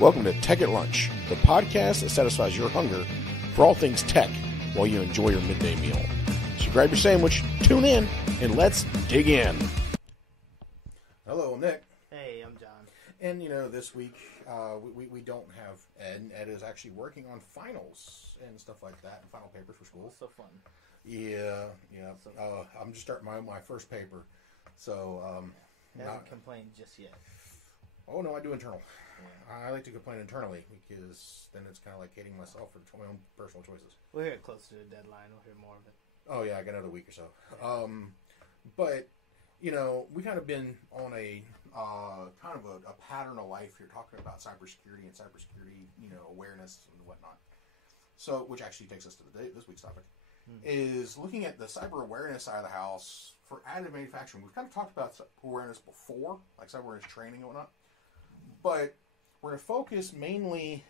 Welcome to Tech at Lunch, the podcast that satisfies your hunger for all things tech while you enjoy your midday meal. So grab your sandwich, tune in, and let's dig in. Hello, I'm Nick. Hey, I'm John. And, this week we don't have Ed. And Ed is actually working on finals and stuff like that, and final papers for school. So fun. Yeah. So I'm just starting my first paper. So, haven't complained just yet. Oh, no, I do internal. Yeah. I like to complain internally because then it's kind of like hating myself for my own personal choices. We'll hear it close to the deadline. We'll hear more of it. Oh, yeah, I got another week or so. But, we kind of been on a kind of a pattern of life here talking about cybersecurity and cybersecurity, awareness and whatnot. So, which actually takes us to this week's topic, is looking at the cyber awareness side of the house for additive manufacturing. We've kind of talked about awareness before, like cyber awareness training and whatnot. But we're going to focus mainly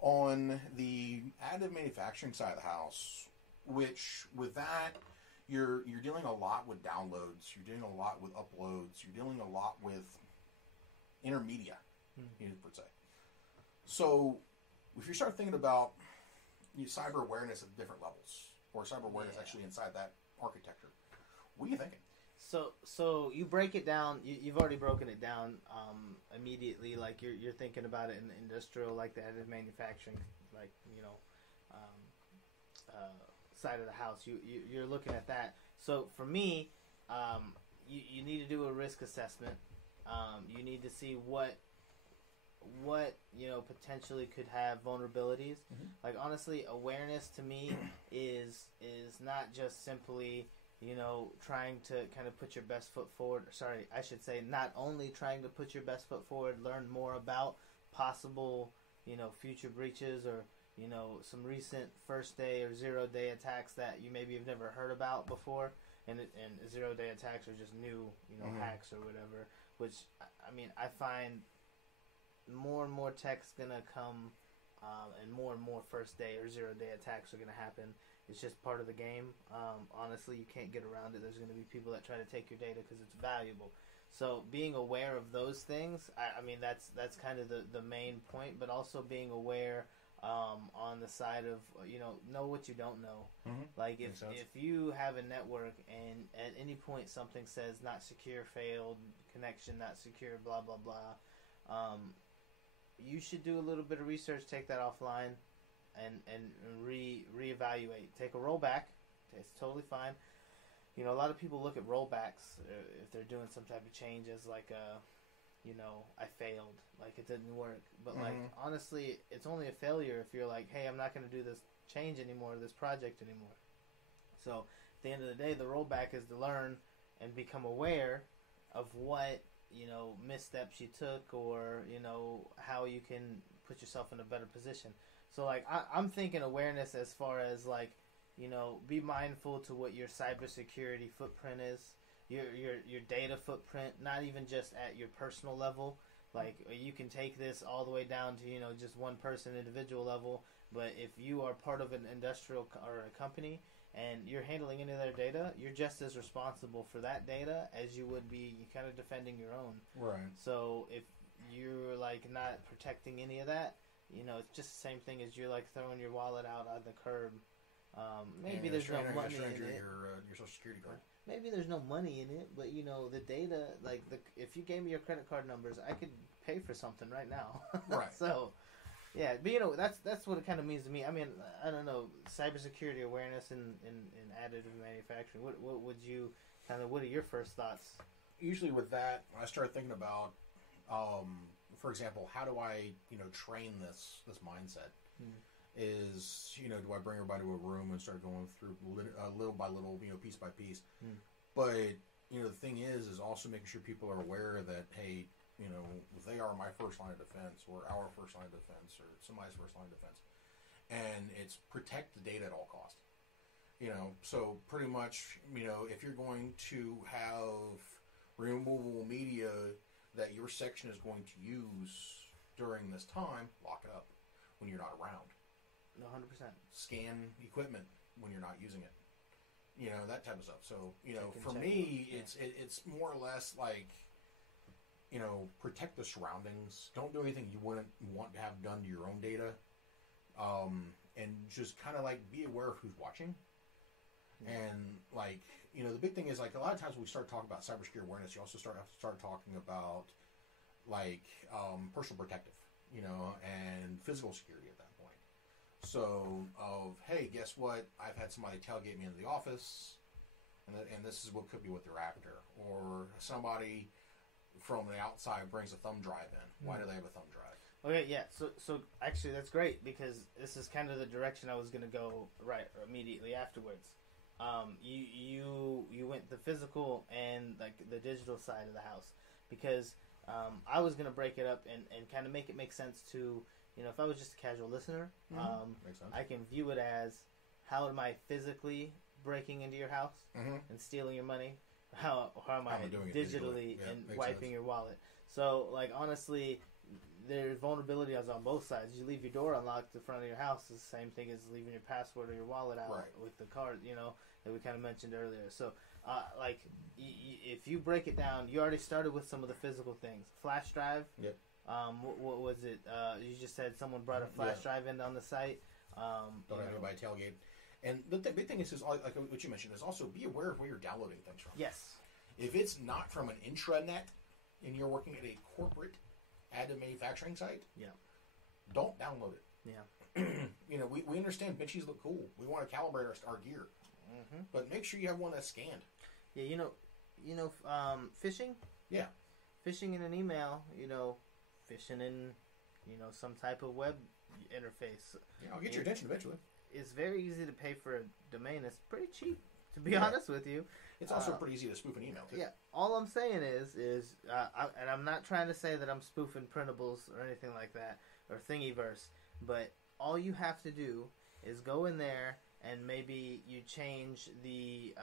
on the additive manufacturing side of the house, which with that, you're dealing a lot with downloads, you're dealing a lot with uploads, you're dealing a lot with intermedia, per se. So if you start thinking about cyber awareness at different levels, or cyber awareness actually inside that architecture, what are you thinking? So you break it down. You've already broken it down immediately. Like you're thinking about it in the industrial, like the additive manufacturing, like side of the house. You're looking at that. So for me, you need to do a risk assessment. You need to see what potentially could have vulnerabilities. Mm-hmm. Like honestly, awareness to me is not just simply trying to kind of put your best foot forward. Sorry, I should say not only trying to put your best foot forward, learn more about possible, future breaches or, some recent first day or 0 day attacks that you maybe have never heard about before. And 0 day attacks are just new, hacks or whatever, which, I find more and more tech's going to come and more first day or 0 day attacks are going to happen. It's just part of the game. Honestly, you can't get around it. There's going to be people that try to take your data because it's valuable. So being aware of those things, that's kind of the main point, but also being aware on the side of, know what you don't know. Mm-hmm. Like if you have a network and at any point something says not secure, failed, connection not secure, blah, blah, blah, you should do a little bit of research, take that offline, and reevaluate. Take a rollback. It's totally fine. A lot of people look at rollbacks if they're doing some type of change as like I failed, like it didn't work. But like honestly, it's only a failure if you're like, hey, I'm not going to do this change anymore, this project anymore. So at the end of the day, the rollback is to learn and become aware of what missteps you took, or how you can put yourself in a better position. So, like, I'm thinking awareness as far as, like, be mindful to what your cybersecurity footprint is, your data footprint, not even just at your personal level. Like, you can take this all the way down to, just one person, individual level. But if you are part of an industrial or a company and you're handling any of their data, you're just as responsible for that data as you would be kind of defending your own. Right. So, if you're, like, not protecting any of that, it's just the same thing as you're like throwing your wallet out on the curb. Maybe there's no money in it. Your Social Security card. Maybe there's no money in it, but the data, like if you gave me your credit card numbers, I could pay for something right now. Right. So, yeah, but that's what it kind of means to me. I don't know, cybersecurity awareness in additive manufacturing. What would you what are your first thoughts? Usually with that, I start thinking about. For example, how do I, train this mindset? Is, do I bring everybody to a room and start going through little by little, piece by piece? But, the thing is also making sure people are aware that, hey, they are my first line of defense, or our first line of defense, or somebody's first line of defense. And it's protect the data at all costs. So pretty much, if you're going to have removable media that your section is going to use during this time, lock it up when you're not around. 100%. Scan equipment when you're not using it. That type of stuff. So, for me, it's more or less like protect the surroundings. Don't do anything you wouldn't want to have done to your own data. And just kind of like be aware of who's watching. And like, the big thing is like a lot of times when we start talking about cybersecurity awareness, you also start talking about like personal protective, and physical security at that point. So hey, guess what? I've had somebody tailgate me into the office, and this is what could be what they're after, or somebody from the outside brings a thumb drive in. Why do they have a thumb drive? Okay, yeah. So actually, that's great because this is kind of the direction I was going to go right immediately afterwards. You went the physical and like the digital side of the house because I was going to break it up and kind of make it make sense to if I was just a casual listener, Makes sense. I can view it as how am I physically breaking into your house and stealing your money? How am I doing it digitally Yeah, and wiping sense. your wallet? So like honestly. There's vulnerability on both sides. You leave your door unlocked in front of your house. It's the same thing as leaving your password or your wallet out with the card, that we kind of mentioned earlier. So, if you break it down, you already started with some of the physical things. Flash drive. Yep. What was it? You just said someone brought a flash drive in on the site. Don't have anybody tailgate. And the big thing is like what you mentioned, is also be aware of where you're downloading things from. Yes. If it's not from an intranet and you're working at a corporate additive manufacturing site, don't download it. Yeah. We understand benchies look cool. We want to calibrate our gear, but make sure you have one that's scanned. Yeah, phishing. Yeah, phishing in an email. Phishing in, some type of web interface. Yeah, I'll get your attention eventually. It's very easy to pay for a domain. It's pretty cheap, to be honest with you. It's also pretty easy to spoof an email, too. Yeah, all I'm saying is and I'm not trying to say that I'm spoofing printables or anything like that, or Thingiverse, but all you have to do is go in there and maybe you change the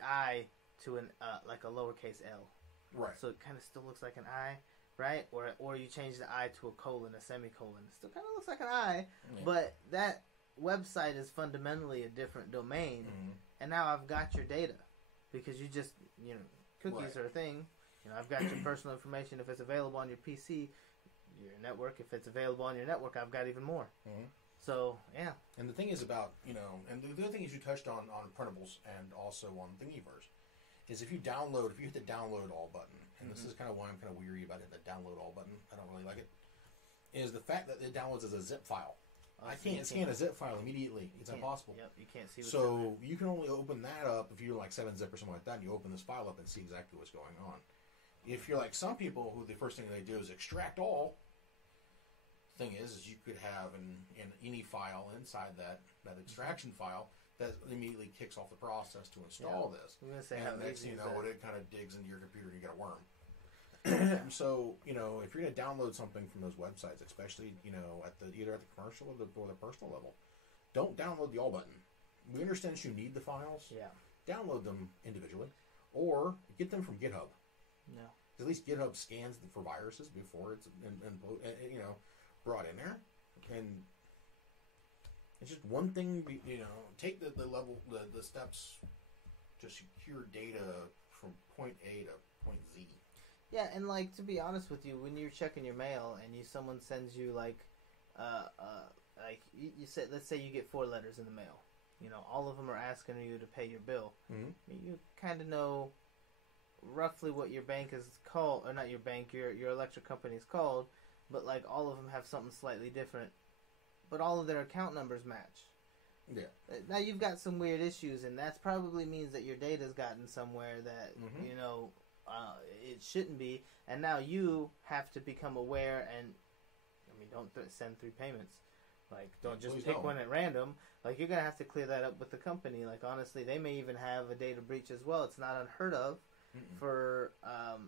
I to an like a lowercase L. Right. So it kind of still looks like an I, right? Or you change the I to a colon, a semicolon. It still kind of looks like an I, but that website is fundamentally a different domain. And now I've got your data because you just, cookies are a thing. I've got your personal information. If it's available on your PC, your network, if it's available on your network, I've got even more. So, yeah. And the thing is about, and the other thing is you touched on printables and also on Thingiverse, is if you hit the download all button, and this is kind of why I'm kind of weary about it, the download all button, I don't really like it, is the fact that it downloads as a zip file. I can't scan a zip file immediately. It's impossible. Yep, you can't see what's So you can only open that up if you're like 7-zip or something like that, and you open this file up and see exactly what's going on. If you're like some people who the first thing they do is extract all, thing is you could have an any file inside that extraction file that immediately kicks off the process to install this. I'm gonna say and next thing you know, it kind of digs into your computer and you get a worm. So, if you're going to download something from those websites, especially, either at the commercial or the personal level, don't download the all button. We understand that you need the files. Yeah. Download them individually or get them from GitHub. No. At least GitHub scans for viruses before it's brought in there. And it's just one thing, take the level, the steps to secure data from point A to point Z. Yeah, and like to be honest with you, when you're checking your mail and someone sends you you said, let's say you get 4 letters in the mail, all of them are asking you to pay your bill. You kind of know roughly what your bank is called, or not your bank, your electric company is called, but like all of them have something slightly different, but all of their account numbers match. Yeah. Now you've got some weird issues, and that probably means that your data's gotten somewhere that it shouldn't be, and now you have to become aware. And don't send 3 payments. Like, don't just pick one at random. Like, you're gonna have to clear that up with the company. Like, honestly, they may even have a data breach as well. It's not unheard of for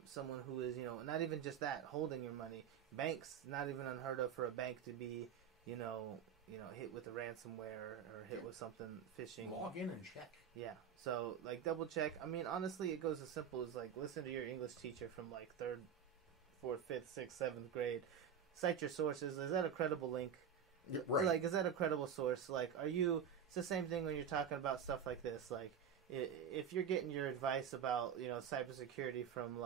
someone who is, not even just that, holding your money. Banks, not even unheard of for a bank to be, hit with a ransomware or hit with something phishing. Log in and check. Yeah. So, double check. Honestly, it goes as simple as, listen to your English teacher from, 3rd, 4th, 5th, 6th, 7th grade. Cite your sources. Is that a credible link? Yeah, right. Is that a credible source? It's the same thing when you're talking about stuff like this. If you're getting your advice about, cybersecurity from,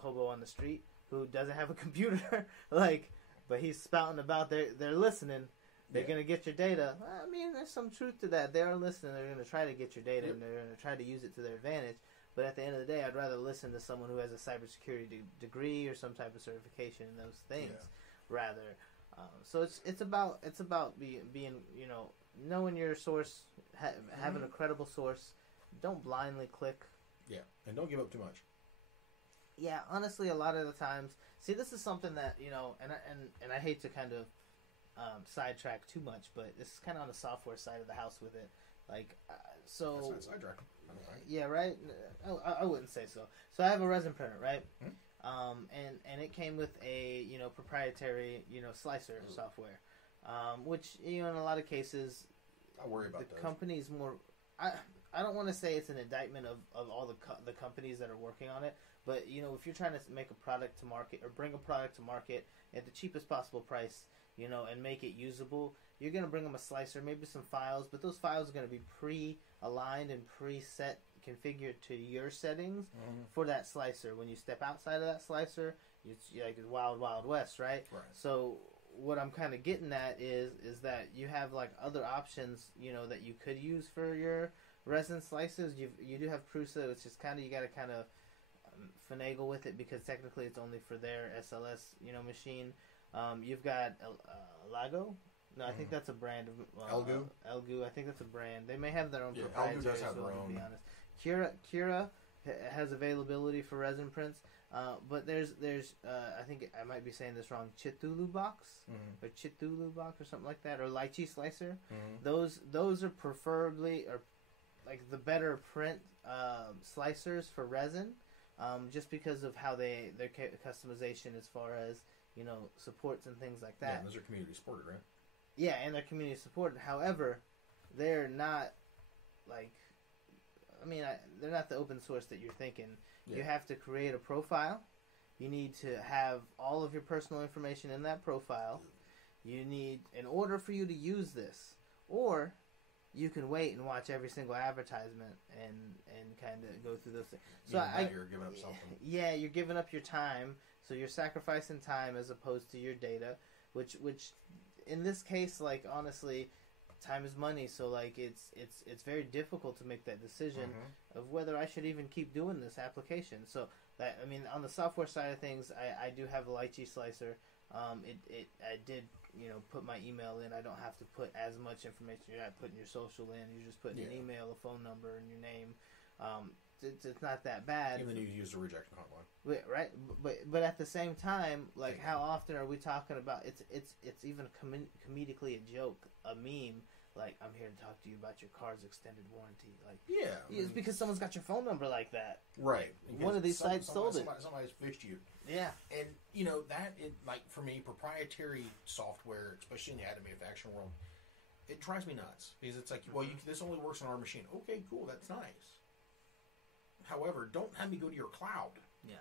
hobo on the street who doesn't have a computer, like, but he's spouting about they're listening. They're going to get your data. I mean, there's some truth to that. They are listening. They're going to try to get your data, and they're going to try to use it to their advantage. But at the end of the day, I'd rather listen to someone who has a cybersecurity degree or some type of certification in those things, rather. So it's about being knowing your source, having a credible source. Don't blindly click. Yeah, and don't give up too much. Yeah, honestly, a lot of the times, see, this is something that and I hate to kind of sidetrack too much, but this is kind of on the software side of the house with it. Like, so... That's not sidetrack. Yeah, right? I wouldn't say so. So I have a resin printer, right? Mm-hmm. And it came with a, proprietary, slicer software, which, in a lot of cases... I worry about the company's more... I don't want to say it's an indictment of all the companies that are working on it, but, if you're trying to make a product to market or bring a product to market at the cheapest possible price, and make it usable, you're going to bring them a slicer, maybe some files, but those files are going to be pre-aligned and preset, configured to your settings for that slicer. When you step outside of that slicer, it's like wild, wild west, right? So what I'm kind of getting at is that you have like other options, that you could use for your resin slices. You do have Prusa, it's just kind of, you got to kind of finagle with it because technically it's only for their SLS, machine. You've got Lago. No, I think that's a brand of Elgu. Elgu, I think that's a brand. They may have their own proprietary. Elgu does have their own. To be honest, Kira has availability for resin prints, but there's I think I might be saying this wrong. Chitulu box or Chitulu box or something like that, or lychee slicer. Those are preferably or like the better print slicers for resin, just because of how their customization as far as supports and things like that. Yeah, those are community supported, right? Yeah, and they're community supported. However, they're not like, they're not the open source that you're thinking. Yeah. You have to create a profile. You need to have all of your personal information in that profile. You need, in order for you to use this, or you can wait and watch every single advertisement and kind of go through those things. So you're giving up something. Yeah, you're giving up your time. So you're sacrificing time as opposed to your data, which in this case, like, honestly, time is money. So like it's very difficult to make that decision of whether I should even keep doing this application. So that, on the software side of things, I do have a lychee slicer. I did put my email in. I don't have to put as much information. You're not putting your social in. You're just putting an email, a phone number, and your name. It's not that bad. Even though you use a rejection hotline. Right, but at the same time, like, how often are we talking about? It's even comedically a joke, a meme. Like, I'm here to talk to you about your car's extended warranty. Like, it's because someone's got your phone number like that. Right. One of these sites sold it. Somebody's fished you. Yeah. And like, for me, proprietary software, especially in the additive manufacturing world, it drives me nuts because it's like, well, this only works on our machine. Okay, cool, that's nice. However, don't have me go to your cloud. Yeah.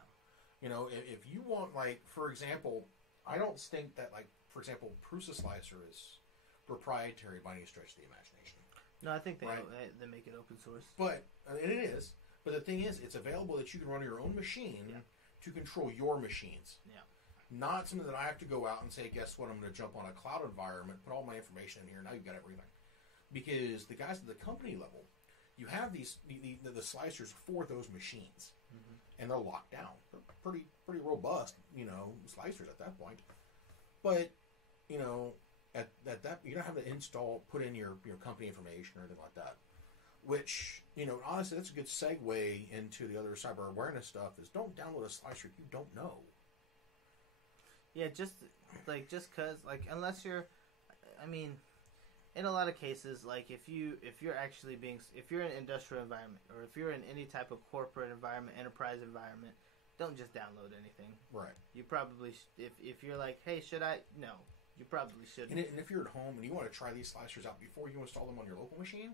If you want, like, for example, I don't think that, like, for example, Prusa Slicer is proprietary by any stretch of the imagination. No, I think they make it open source. But, and it is. But the thing is, it's available that you can run your own machine to control your machines. Yeah. Not something that I have to go out and say, guess what, I'm going to jump on a cloud environment, put all my information in here, now you've got everything. Because the guys at the company level, you have the slicers for those machines, and they're locked down. They're pretty robust, slicers at that point. But, at that, you don't have to put in your company information or anything like that. Which, honestly, that's a good segue into the other cyber awareness stuff. Is don't download a slicer you don't know. Yeah, just because, like, unless you're, in a lot of cases, like, if you're in an industrial environment, or if you're in any type of corporate environment, enterprise environment, don't just download anything. Right. You probably, if you're like, hey, should I? No, you probably shouldn't. And if you're at home and you want to try these slicers out before you install them on your local machine,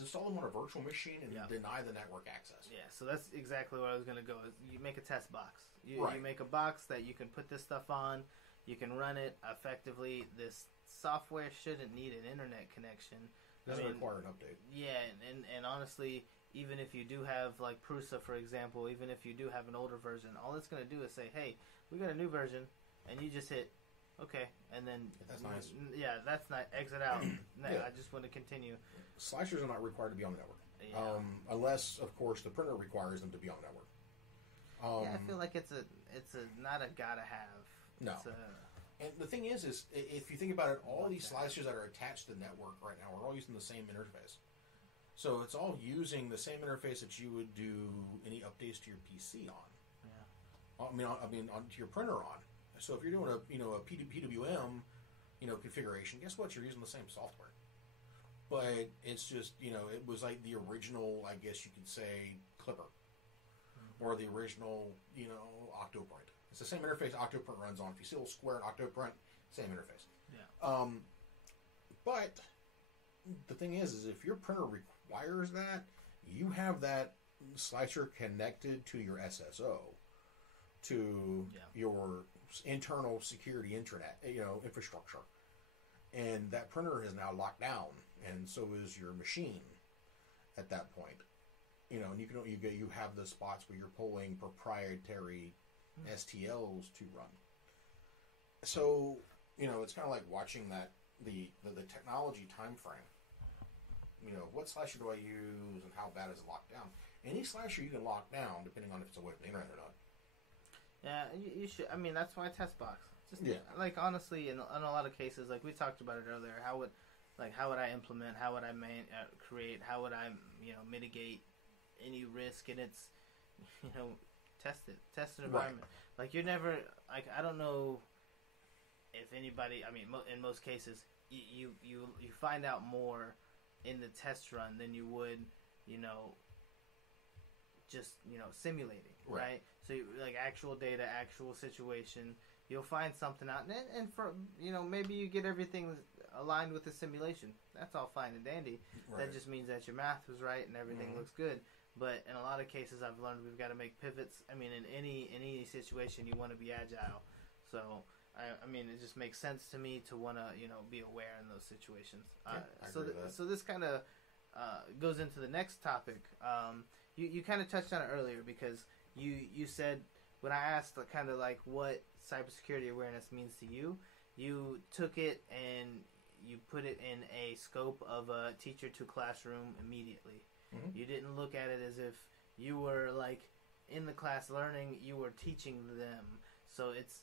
install them on a virtual machine and deny the network access. Yeah, so that's exactly where I was going to go. Is you make a test box. You make a box that you can put this stuff on. You can run it effectively. This software shouldn't need an internet connection. Doesn't require an update. Yeah, and honestly, even if you do have like Prusa, for example, even if you do have an older version, all it's going to do is say, hey, we got a new version, and you just hit okay, and then That's nice. Yeah, that's not exit out. No, Yeah. I just want to continue. Slashers are not required to be on the network, Yeah. unless, of course, the printer requires them to be on the network. Yeah, I feel like it's a not a gotta have. No. It's And the thing is if you think about it, all these slashers that are attached to the network right now are all using the same interface. So it's all using the same interface that you would do any updates to your PC on. Yeah. I mean, onto your printer on. So if you're doing a PWM, configuration, guess what? You're using the same software. But it's just, it was like the original, I guess you could say, Clipper. Or the original, Octoprint. It's the same interface Octoprint runs on. If you see a little square in Octoprint, same interface. Yeah. But the thing is if your printer requires that, you have that slicer connected to your SSO, to your internal security intranet, infrastructure, and that printer is now locked down, and so is your machine at that point. And you have the spots where you're pulling proprietary STLs to run. So it's kind of like watching that the technology time frame. What slasher do I use, and how bad is it locked down? Any slasher you can lock down, depending on if it's away from the internet or not. Yeah, you should. I mean, that's why test box. Just like honestly, in a lot of cases, like we talked about it earlier, how would I implement? How would I create? How would I mitigate any risk? And it's test an environment. Right. Like you're never like I don't know if anybody. I mean, in most cases, you find out more in the test run than you would just simulating, right? So like actual data, actual situation, you'll find something out, and for maybe you get everything aligned with the simulation. That's all fine and dandy. Right. That just means that your math was right and everything looks good. But in a lot of cases, I've learned we've got to make pivots. I mean, in any situation, you want to be agile. So I mean, it just makes sense to me to want to be aware in those situations. So this kind of goes into the next topic. You kind of touched on it earlier because you said when I asked kind of like what cybersecurity awareness means to you, you took it and you put it in a scope of a teacher to classroom immedately. Mm-hmm. You didn't look at it as if you were like in the class learning, you were teaching them. So it's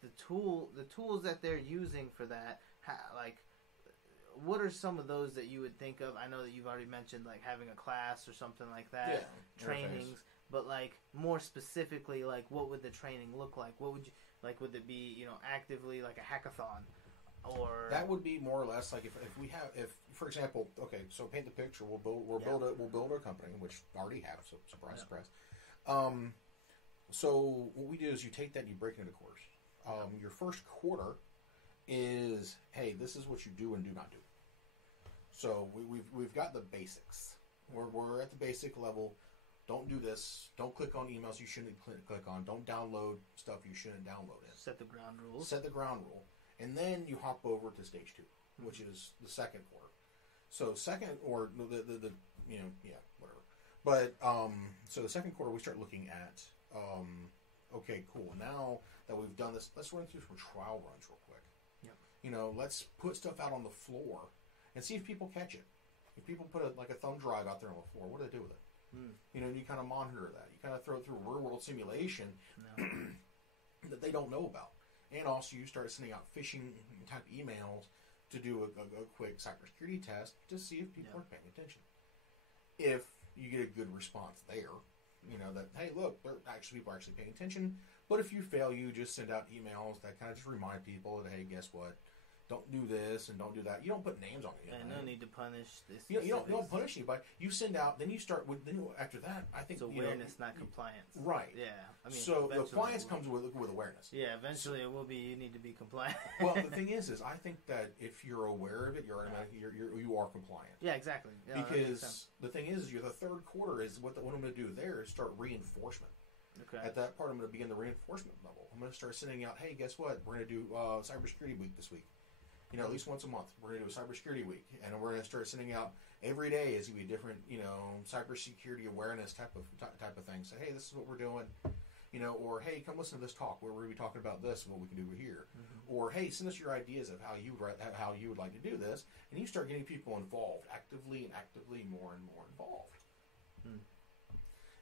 the tools that they're using for that. What are some of those that you would think of? I know that you've already mentioned like having a class or something like that, trainings, but like more specifically, like what would the training look like? What would you like? Would it be actively like a hackathon, or that would be more or less like if for example, okay, so paint the picture. We'll build a company, which I already have. So surprise. So what we do is you take that and you break it into quarters. Your first quarter is, hey, this is what you do and do not do. So we've got the basics. We're at the basic level. Don't do this. Don't click on emails you shouldn't click on. Don't download stuff you shouldn't download in. Set the ground rules. Set the ground rule. And then you hop over to stage 2, which is the second quarter. So second, or the whatever. But, so the second quarter we start looking at, okay, cool. Now that we've done this, let's run through some trial runs real quick. Yep. Let's put stuff out on the floor and see if people catch it. If people put a thumb drive out there on the floor, what do they do with it? You kind of monitor that. You kind of throw it through a real-world simulation that they don't know about. And also you start sending out phishing-type emails to do a quick cybersecurity test to see if people are paying attention. If you get a good response there, that, hey, look, people are actually paying attention. But if you fail, you just send out emails that kind of just remind people that, hey, guess what? Don't do this and don't do that. You don't put names on it. No need to punish this. You don't punish anybody. You send out. Then you start with. Then after that, I think it's awareness, not compliance. Right. Yeah. I mean, so the compliance comes with awareness. Yeah. Eventually, it will be. You need to be compliant. Well, the thing is I think that if you're aware of it, you are compliant. Yeah. Exactly. Yeah, because the thing is, you're the third quarter is what I'm going to do there is start reinforcement. Okay. At that part, I'm going to begin the reinforcement level. I'm going to start sending out. Hey, guess what? We're going to do cybersecurity week this week. You know, at least once a month, we're going to do a cybersecurity week, and we're going to start sending out every day is going to be a different, you know, cybersecurity awareness type of thing. Say, hey, this is what we're doing, you know, or hey, come listen to this talk where we're going to be talking about this and what we can do here, or hey, send us your ideas of how you would like to do this, and you start getting people involved actively more and more involved.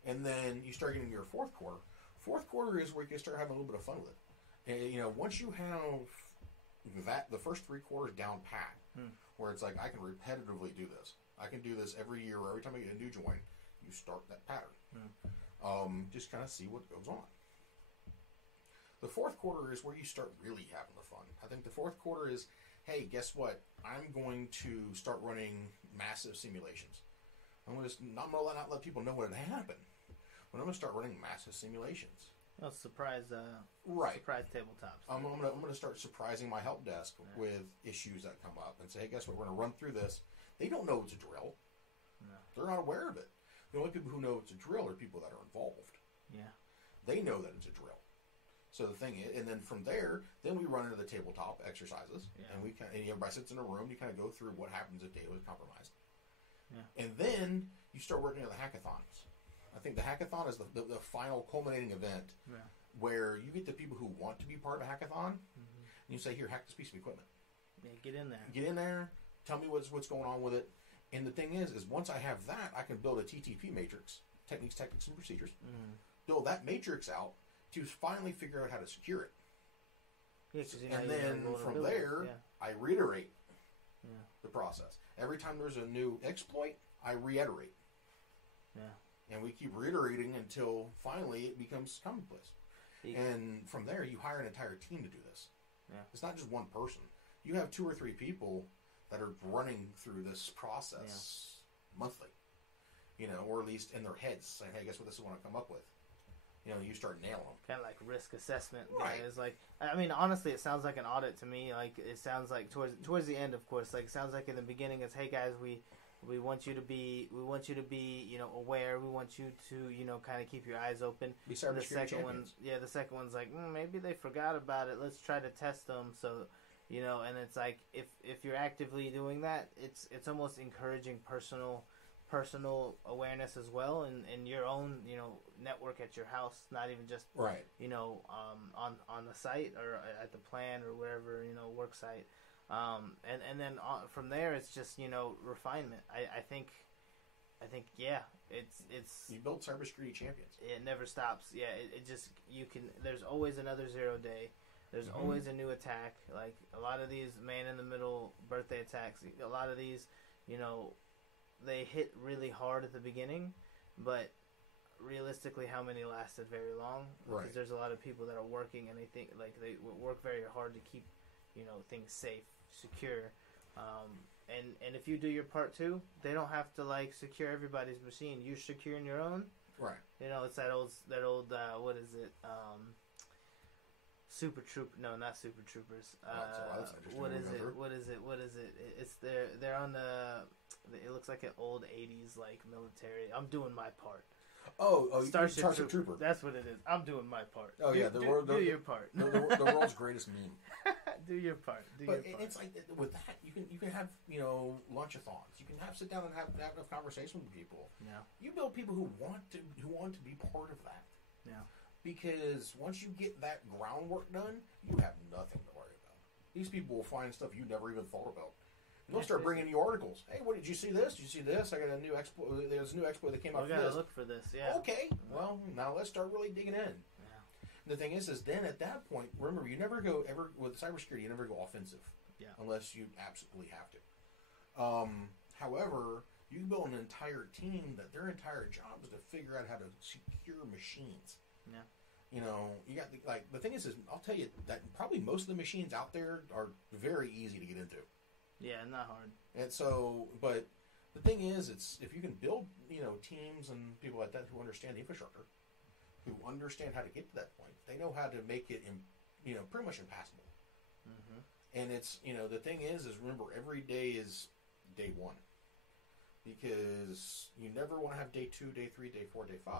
And then you start getting your fourth quarter. Fourth quarter is where you can start having a little bit of fun with it. And, you know, once you have the first 3 quarters down pat, where it's like, I can repetitively do this. I can do this every year, or every time I get a new join, you start that pattern. Just kind of see what goes on. The fourth quarter is where you start really having the fun. I think the fourth quarter is, hey, guess what? I'm going to start running massive simulations. I'm going to not let people know what had happened, but I'm going to start running massive simulations. Well, surprise tabletops. I'm going to start surprising my help desk with issues that come up and say, hey, guess what? We're going to run through this. They don't know it's a drill. No. They're not aware of it. The only people who know it's a drill are people that are involved. Yeah. They know that it's a drill. So the thing is, and then from there, then we run into the tabletop exercises, and everybody sits in a room. You kind of go through what happens if data was compromised. Yeah. And then you start working on the hackathons. I think the hackathon is the final culminating event where you get the people who want to be part of a hackathon, and you say, here, hack this piece of equipment. Yeah, get in there. Get in there. Tell me what's going on with it. And the thing is once I have that, I can build a TTP matrix, techniques, tactics, and procedures. Build that matrix out to finally figure out how to secure it. Yeah, and then from there, I reiterate the process. Every time there's a new exploit, I reiterate. Yeah. And we keep reiterating until finally it becomes commonplace. And from there, you hire an entire team to do this. Yeah. It's not just one person. You have 2 or 3 people that are running through this process monthly. You know, or at least in their heads, saying, hey, guess what, this is what I come up with. You know, you start nailing them. Kind of like risk assessment. Right. It's like, I mean, honestly, it sounds like an audit to me. Like, it sounds like towards the end, of course. Like, it sounds like in the beginning, it's, hey guys, we want you to be, you know, aware. We want you to, you know, kind of keep your eyes open. Be cybersecurity champions. The second one's like, maybe they forgot about it. Let's try to test them. So, you know, and it's like, if you're actively doing that, it's almost encouraging personal awareness as well, and your own, you know, network at your house, not even just you know, on the site or at the plant or wherever, you know, work site, and then from there it's just, you know, refinement. I think it's you build cybersecurity champions. It never stops. Yeah, it just, you can. There's always another 0 day. There's always a new attack. Like a lot of these man-in-the-middle birthday attacks. A lot of these, you know, they hit really hard at the beginning, but realistically, how many lasted very long? Because there's a lot of people that are working, and they think, like, they work very hard to keep, you know, things safe, secure. And if you do your part too, they don't have to like secure everybody's machine. You're securing your own. Right. You know, it's that old what is it? Super Troop? No, not Super Troopers. What is it? It's they're on the. It looks like an old '80s like military. I'm doing my part. Starship Trooper. That's what it is. I'm doing my part. Oh yeah, do your part. The world's greatest meme. Do your part. It's like with that, you can have, you know, lunchathons. You can sit down and have a conversation with people. Yeah. You build people who want to be part of that. Yeah. Because once you get that groundwork done, you have nothing to worry about. These people will find stuff you never even thought about. And they'll start bringing you articles. Hey, what did you see this? Did you see this? I got a new exploit. There's a new exploit that came out. We gotta look for this. Yeah. Okay. Well, now let's start really digging in. Yeah. The thing is then at that point, remember, you never go with cybersecurity. You never go offensive. Yeah. Unless you absolutely have to. However, you can build an entire team that their entire job is to figure out how to secure machines. Yeah. You know, you got the thing is I'll tell you that probably most of the machines out there are very easy to get into. Yeah, not hard. And so, but the thing is, it's if you can build, you know, teams and people like that who understand the infrastructure, who understand how to get to that point, they know how to make it, you know, pretty much impassable. Mm-hmm. And it's, you know, the thing is remember, every day is day one, because you never want to have day 2, day 3, day 4, day 5.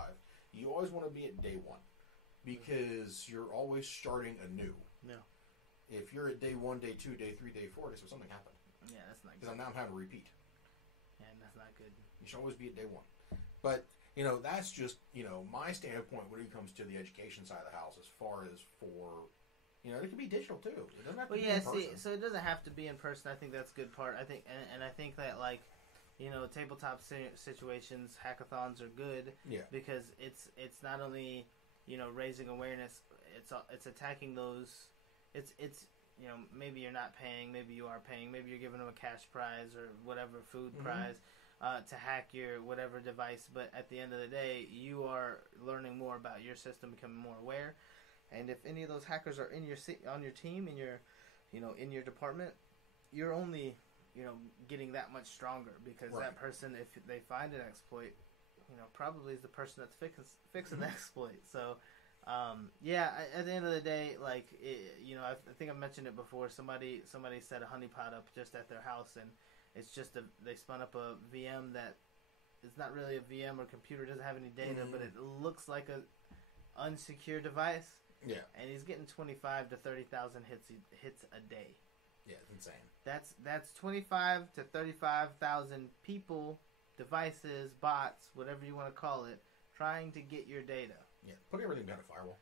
You always want to be at day one, because you're always starting anew. Yeah. if you're at day 1, day 2, day 3, day 4, guess what? Something happened. Yeah, that's not good. Because now I'm having to repeat. And that's not good. You should always be at day 1. But, that's just, my standpoint when it comes to the education side of the house as far as for, it can be digital too. It doesn't have to be in person. So it doesn't have to be in person. I think that's a good part. I think, and I think that, like, tabletop situations, hackathons are good. Yeah. Because it's not only, raising awareness, it's attacking those, it's maybe you're not paying, maybe you are paying, maybe you're giving them a cash prize or whatever, food prize, to hack your whatever device, but at the end of the day, you are learning more about your system, becoming more aware, and if any of those hackers are on your team, in your, in your department, you're only, getting that much stronger, because that person, if they find an exploit, probably is the person that's fixing the exploit. So, at the end of the day, like, I think I mentioned it before. Somebody set a honeypot up just at their house, and it's just they spun up a VM that is not really a VM or computer, doesn't have any data, but it looks like a unsecure device. Yeah. And he's getting 25 to 30,000 hits a day. Yeah, it's insane. That's 25 to 35,000 people, devices, bots, whatever you want to call it, trying to get your data. Yeah, put everything behind a firewall.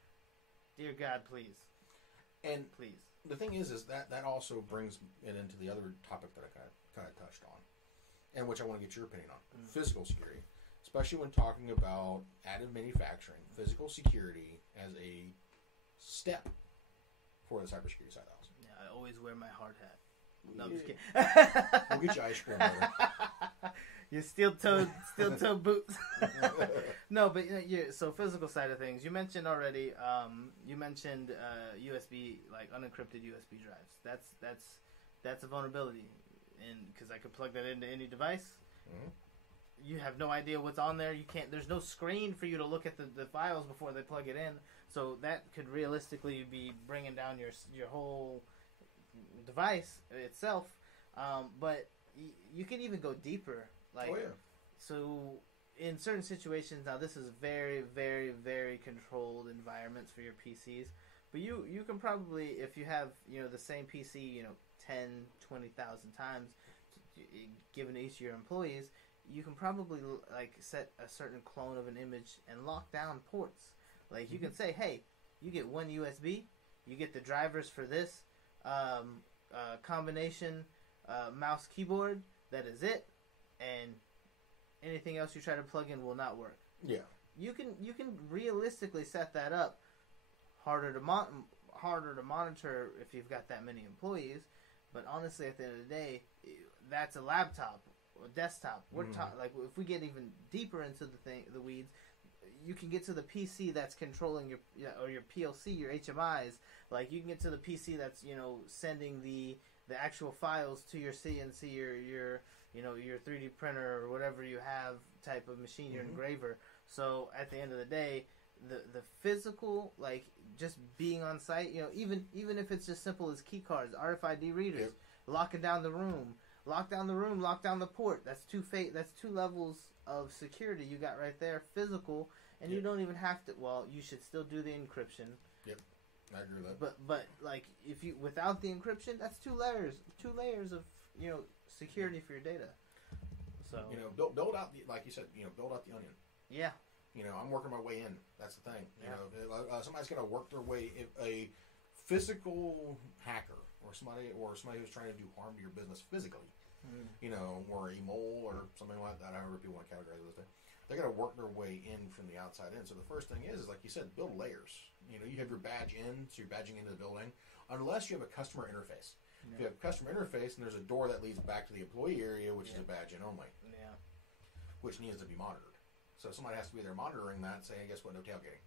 Dear God, please. And please. The thing is that also brings it into the other topic that I kind of touched on, and which I want to get your opinion on. Physical security, especially when talking about additive manufacturing, physical security as a step for the cybersecurity side of the house. Yeah, I always wear my hard hat. No, I'm just kidding. We'll get you ice cream, brother. Your steel-toed boots. No, but so physical side of things. You mentioned already. USB, like unencrypted USB drives. That's a vulnerability, and because I could plug that into any device. Mm-hmm. You have no idea what's on there. You can't. There's no screen for you to look at the files before they plug it in. So that could realistically be bringing down your whole device itself. But you can even go deeper. Like, so in certain situations, now this is very, very, very controlled environments for your PCs. But you can probably, if you have the same PC 10, 20,000 times, given to each of your employees, you can probably like set a certain clone of an image and lock down ports. Like you can say, hey, you get one USB, you get the drivers for this combination mouse keyboard. That is it, and anything else you try to plug in will not work. Yeah, you can realistically set that up. Harder to monitor if you've got that many employees, but honestly, at the end of the day, that's a laptop. A desktop. We're like if we get even deeper into the weeds, you can get to the PC that's controlling your PLC, your HMIs. Like you can get to the PC that's sending the actual files to your CNC, your 3D printer or whatever you have type of machine, your engraver. So at the end of the day, the physical, like just being on site, even if it's just simple as key cards, RFID readers, locking down the room. Lock down the room, lock down the port. That's two levels of security you got right there, physical, and you don't even have to. Well, you should still do the encryption. Yep, I agree with that. But like if you without the encryption, that's two layers of security for your data. So build out like you said, build out the onion. Yeah. I'm working my way in. That's the thing. Somebody's got to work their way. If a physical hacker or somebody who's trying to do harm to your business physically, or a mole or something like that, however people want to categorize those things, they got to work their way in from the outside in. So the first thing is like you said, build layers. You have your badge in, so you're badging into the building, unless you have a customer interface. Yeah. If you have a customer interface, and there's a door that leads back to the employee area, which is a badge in only, which needs to be monitored. So somebody has to be there monitoring that, saying, guess what, no tailgating.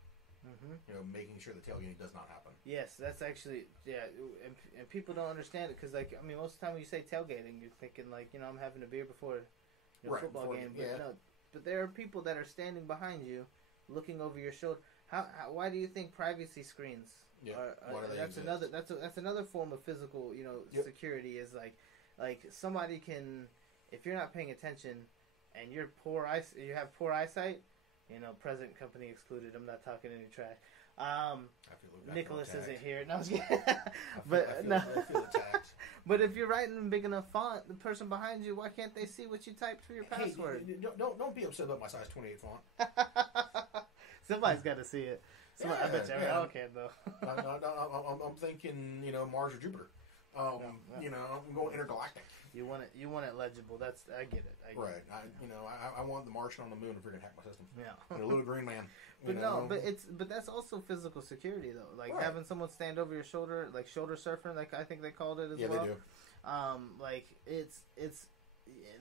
Making sure the tailgating does not happen. Yes, that's actually, and people don't understand it, because, like, I mean, most of the time when you say tailgating, you're thinking, like, I'm having a beer before a football game, but there are people that are standing behind you, looking over your shoulder. Why do you think privacy screens that's another form of physical, security, is like somebody can, if you're not paying attention, and you have poor eyesight, present company excluded, I'm not talking any trash. Nicholas isn't here. No, I was kidding. I feel attacked. But if you're writing in big enough font, the person behind you, why can't they see what you typed for your password? Hey, don't be upset about my size 28 font. Somebody's got to see it. I bet you everyone can, though. I'm thinking, Mars or Jupiter. I'm going intergalactic. You want it legible. I get it. Right. I want the Martian on the moon if you're gonna hack my system. Yeah. And a little green man. But that's also physical security though. Like having someone stand over your shoulder, like shoulder surfing, like I think they called it as well. Yeah, they do.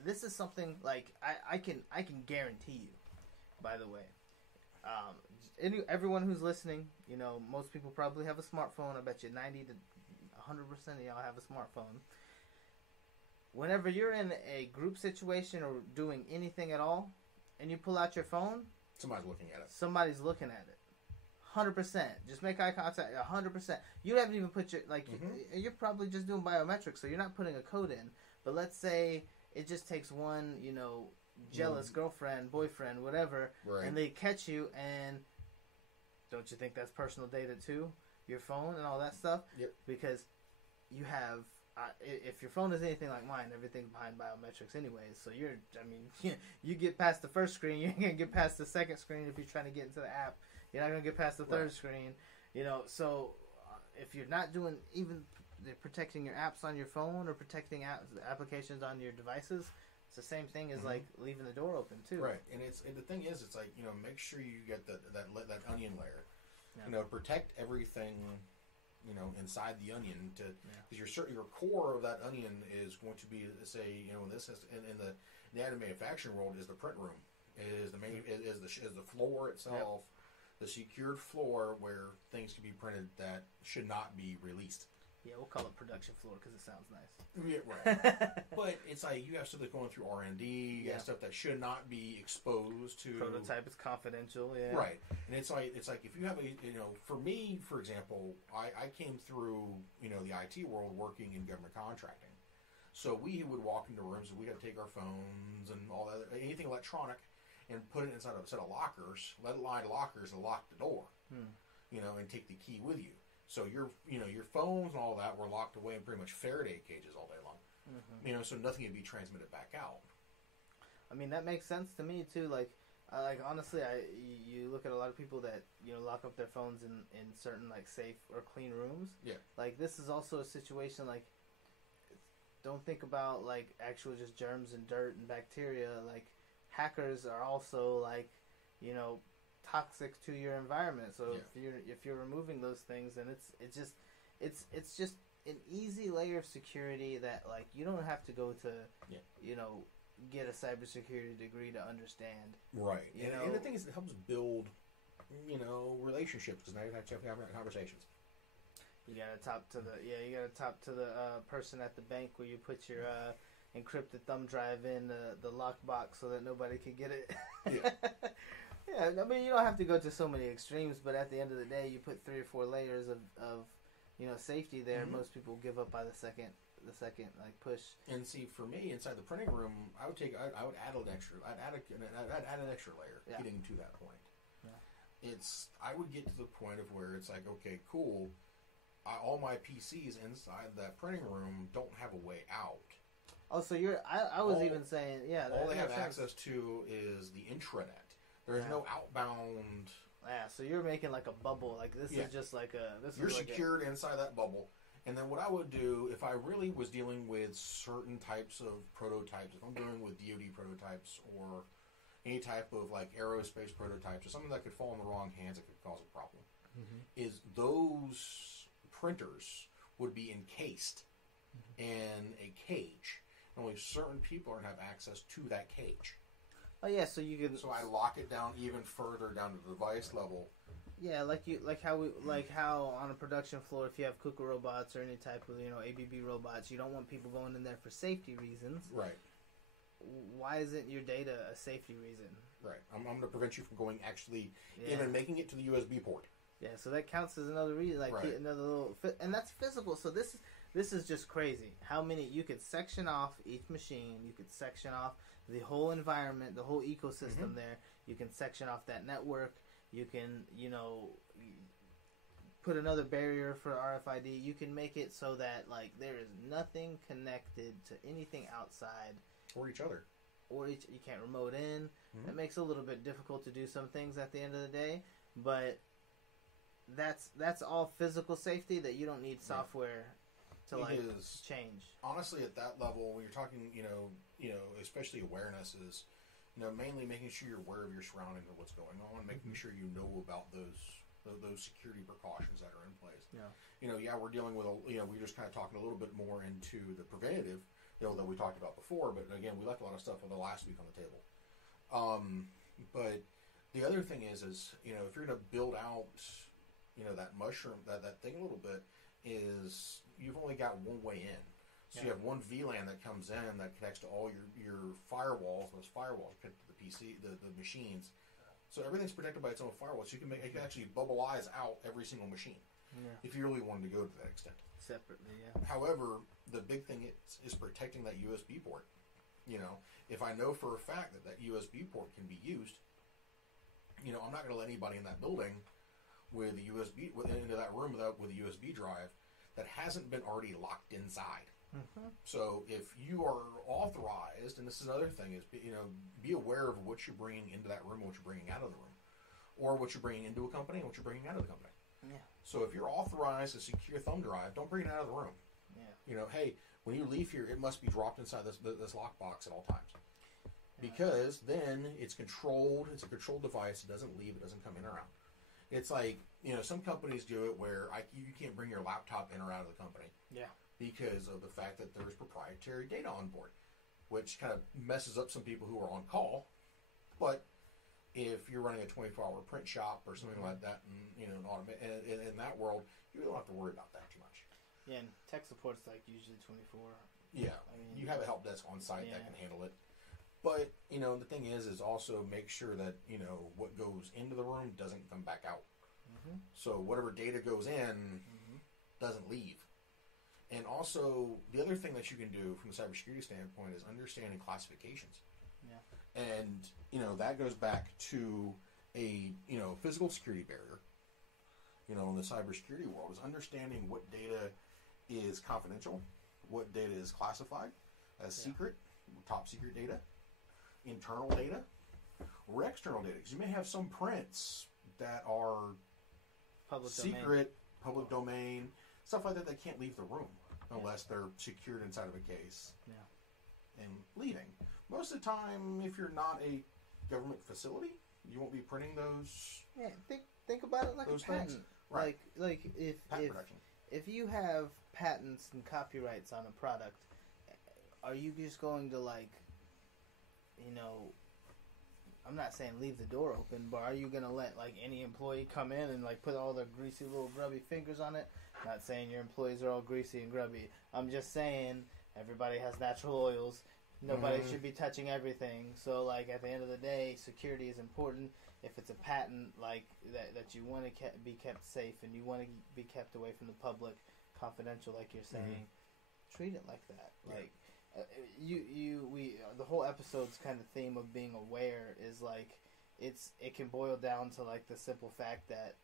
This is something like I can guarantee you. By the way, everyone who's listening, most people probably have a smartphone. I bet you 90 to 100% of y'all have a smartphone. Whenever you're in a group situation or doing anything at all, and you pull out your phone, somebody's looking at it. Somebody's looking at it. 100%. Just make eye contact. 100%. You haven't even put your you're probably just doing biometrics, so you're not putting a code in. But let's say it just takes one, jealous girlfriend, boyfriend, whatever, and they catch you, and don't you think that's personal data too? Your phone and all that stuff? Yep. Because you have, if your phone is anything like mine, everything's behind biometrics anyways. So you get past the first screen, you're going to get past the second screen if you're trying to get into the app. You're not going to get past the third screen. So if you're not doing even protecting your apps on your phone or protecting applications on your devices, it's the same thing as like leaving the door open too. Right. And the thing is, it's like, make sure you get that onion layer. Yeah. Protect everything, inside the onion because your core of that onion is going to be, say, in the additive manufacturing world is the print room, is the floor itself, the secured floor where things can be printed that should not be released. Yeah, we'll call it production floor because it sounds nice. Yeah, right. But it's like you have stuff that's going through R&D. You have stuff that should not be exposed to. Prototype is confidential. Yeah. Right, and it's like if you have for me, for example, I came through the IT world working in government contracting, so we would walk into rooms and we'd have to take our phones and all that anything electronic and put it inside a set of lockers, lead lined lockers, and lock the door. And take the key with you. So your phones and all that were locked away in pretty much Faraday cages all day long. So nothing could be transmitted back out. I mean, that makes sense to me too. Like honestly, you look at a lot of people that lock up their phones in certain like safe or clean rooms. Yeah. Like this is also a situation like don't think about like actual just germs and dirt and bacteria. Like hackers are also like toxic to your environment. So if you're removing those things, then it's just an easy layer of security that like you don't have to go to get a cybersecurity degree to understand. Right. And the thing is, it helps build relationships because now you have to have conversations. You gotta talk to the person at the bank where you put your encrypted thumb drive in the lockbox so that nobody can get it. Yeah. Yeah, I mean, you don't have to go to so many extremes, but at the end of the day, you put 3 or 4 layers of safety there. Most people give up by the second like push. And see, for me, inside the printing room, I would add an extra layer getting to that point. Yeah. I would get to the point of where it's like, okay, cool, all my PCs inside that printing room don't have a way out. Oh, so I was even saying, all they have access to is the intranet. There's no outbound. Yeah, so you're making like a bubble. Like this is just like you're secured inside that bubble. And then what I would do if I really was dealing with certain types of prototypes, if I'm dealing with DoD prototypes or any type of like aerospace prototypes or something that could fall in the wrong hands that could cause a problem, is those printers would be encased in a cage. Only certain people are going to have access to that cage. Oh yeah, so you can. So I lock it down even further down to the device level. Yeah, like how on a production floor, if you have KUKA robots or any type of ABB robots, you don't want people going in there for safety reasons. Right. Why isn't your data a safety reason? Right. I'm going to prevent you from going even making it to the USB port. Yeah, so that counts as another reason, another little, and that's physical. So this is just crazy. How many you could section off each machine? You could section off the whole environment, the whole ecosystem there. You can section off that network. You can, put another barrier for RFID. You can make it so that like there is nothing connected to anything outside or each other. You can't remote in. It makes it a little bit difficult to do some things at the end of the day, but that's all physical safety that you don't need software to change. Honestly, at that level, when you're talking, especially awareness is, mainly making sure you're aware of your surroundings and what's going on, making sure you know about those security precautions that are in place. Yeah. We're dealing with we're just kind of talking a little bit more into the preventative, that we talked about before, but again, we left a lot of stuff on the last week on the table. But the other thing is if you're going to build out, that mushroom, that thing a little bit, is you've only got one way in. So you have one VLAN that comes in that connects to all your firewalls. Those firewalls connect to the PC, the machines. So everything's protected by its own firewall. So you can actually bubblize out every single machine. Yeah. If you really wanted to go to that extent. Separately, yeah. However, the big thing is protecting that USB port. If I know for a fact that USB port can be used, I'm not going to let anybody in that building with a USB into that room with a USB drive that hasn't been already locked inside. So if you are authorized, and this is another thing, is be aware of what you're bringing into that room and what you're bringing out of the room, or what you're bringing into a company and what you're bringing out of the company. Yeah. So if you're authorized to secure thumb drive, don't bring it out of the room. Yeah. Hey, when you leave here, it must be dropped inside this lockbox at all times, because then it's controlled. It's a controlled device. It doesn't leave. It doesn't come in or out. It's like some companies do it where you can't bring your laptop in or out of the company. Yeah. Because of the fact that there's proprietary data on board, which kind of messes up some people who are on call. But if you're running a 24-hour print shop or something like that, and in that world, you don't have to worry about that too much. Yeah, and tech support's like usually 24. Yeah, you have a help desk on site that can handle it. But the thing is also make sure that what goes into the room doesn't come back out. So whatever data goes in doesn't leave. And also, the other thing that you can do from a cybersecurity standpoint is understanding classifications. Yeah. And, that goes back to a, physical security barrier, in the cybersecurity world, is understanding what data is confidential, what data is classified as secret, top secret data, internal data, or external data. Because you may have some prints that are public secret, public domain, stuff like that can't leave the room unless they're secured inside of a case and leaving. Most of the time, if you're not a government facility, you won't be printing those. Yeah, think about it like a patent. Things. Right. Like if patent protection. If you have patents and copyrights on a product, are you just going to I'm not saying leave the door open, but are you going to let any employee come in and put all their greasy little grubby fingers on it? Not saying your employees are all greasy and grubby. I'm just saying everybody has natural oils. Nobody should be touching everything. So at the end of the day, security is important. If it's a patent that you want to be kept safe and you want to be kept away from the public, confidential, like you're saying, treat it like that. The whole episode's kind of theme of being aware is it can boil down to the simple fact that